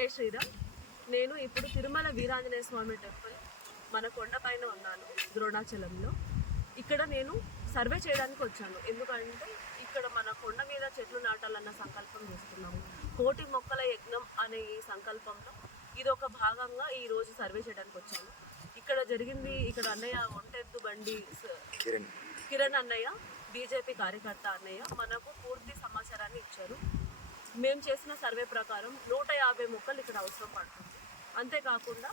జై శ్రీరామ్. నేను ఇప్పుడు తిరుమల వీరాంజనేయ స్వామి టెంపుల్ మన కొండపైన ఉన్నాను, ద్రోణాచలంలో. ఇక్కడ నేను సర్వే చేయడానికి వచ్చాను. ఎందుకంటే ఇక్కడ మన కొండ మీద చెట్లు నాటాలన్న సంకల్పం చేస్తున్నాము. 1,00,00,000 మొక్కల యజ్ఞం అనే ఈ సంకల్పంలో ఇది ఒక భాగంగా ఈరోజు సర్వే చేయడానికి వచ్చాను. ఇక్కడ జరిగింది, ఇక్కడ అన్నయ్య ఒంటెద్దు బండి కిరణ్ అన్నయ్య, బీజేపీ కార్యకర్త అన్నయ్య మనకు పూర్తి సమాచారాన్ని ఇచ్చారు. మేము చేసిన సర్వే ప్రకారం 150 మొక్కలు ఇక్కడ అవసరం పడుతుంది. అంతేకాకుండా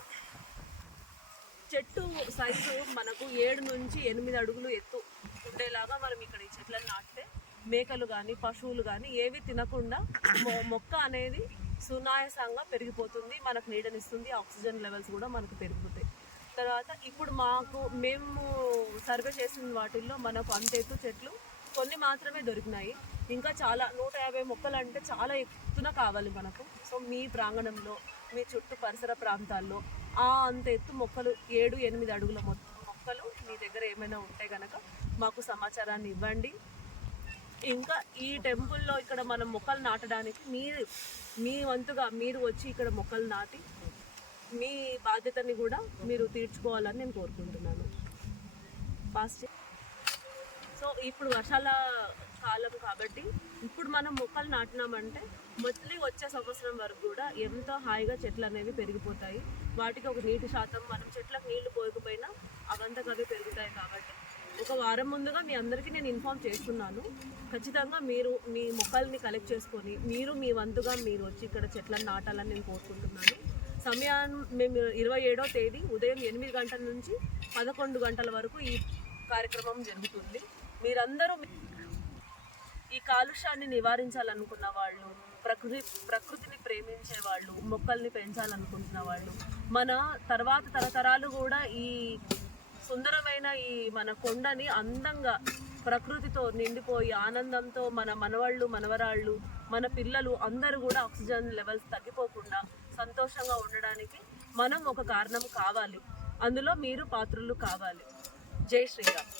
చెట్టు సైజు మనకు 7 నుంచి 8 అడుగులు ఎత్తు ఉండేలాగా మనం ఇక్కడ ఈ చెట్లను నాటితే మేకలు కానీ పశువులు కానీ ఏవి తినకుండా మొక్క అనేది సునాయాసంగా పెరిగిపోతుంది, మనకు నీడనిస్తుంది, ఆక్సిజన్ లెవెల్స్ కూడా మనకు పెరుగుతాయి. తర్వాత ఇప్పుడు మేము సర్వే చేసిన వాటిల్లో మనకు అంతెత్తు చెట్లు కొన్ని మాత్రమే దొరికినాయి. ఇంకా చాలా 150 మొక్కలు అంటే చాలా ఎత్తున కావాలి మనకు. సో మీ ప్రాంగణంలో, మీ చుట్టూ పరిసర ప్రాంతాల్లో అంత ఎత్తు మొక్కలు 7-8 అడుగుల మొక్కలు మీ దగ్గర ఏమైనా ఉంటే కనుక మాకు సమాచారాన్ని ఇవ్వండి. ఇంకా ఈ టెంపుల్లో ఇక్కడ మనం మొక్కలు నాటడానికి మీ వంతుగా మీరు వచ్చి ఇక్కడ మొక్కలు నాటి మీ బాధ్యతని కూడా మీరు తీర్చుకోవాలని నేను కోరుకుంటున్నాను. ఫాస్ట్. సో ఇప్పుడు వర్షాల కాలం కాబట్టి ఇప్పుడు మనం మొక్కలు నాటినామంటే మళ్ళీ వచ్చే సంవత్సరం వరకు కూడా ఎంతో హాయిగా చెట్లు అనేవి పెరిగిపోతాయి. వాటికి ఒక నీటి శాతం, మనం చెట్లకు నీళ్లు పోయకపోయినా అవంతకవి పెరుగుతాయి. కాబట్టి ఒక వారం ముందుగా మీ అందరికీ నేను ఇన్ఫార్మ్ చేస్తున్నాను. ఖచ్చితంగా మీరు మీ మొక్కల్ని కలెక్ట్ చేసుకొని మీ వంతుగా మీరు వచ్చి ఇక్కడ చెట్లను నాటాలని నేను కోరుకుంటున్నాను. సమయాన్ని మేము 27వ తేదీ ఉదయం 8 గంటల నుంచి 11 గంటల వరకు ఈ కార్యక్రమం జరుగుతుంది. మీరందరూ ఈ కాలుష్యాన్ని నివారించాలనుకున్న వాళ్ళు, ప్రకృతిని ప్రేమించే వాళ్ళు, మొక్కల్ని పెంచాలనుకుంటున్న వాళ్ళు, మన తర్వాత తరతరాలు కూడా ఈ సుందరమైన ఈ మన కొండని అందంగా ప్రకృతితో నిండిపోయి ఆనందంతో మన మనవాళ్ళు, మనవరాళ్ళు, మన పిల్లలు అందరూ కూడా ఆక్సిజన్ లెవెల్స్ తగ్గిపోకుండా సంతోషంగా ఉండడానికి మనం ఒక కారణం కావాలి. అందులో మీరు పాత్రులు కావాలి. జై శ్రీరామ్.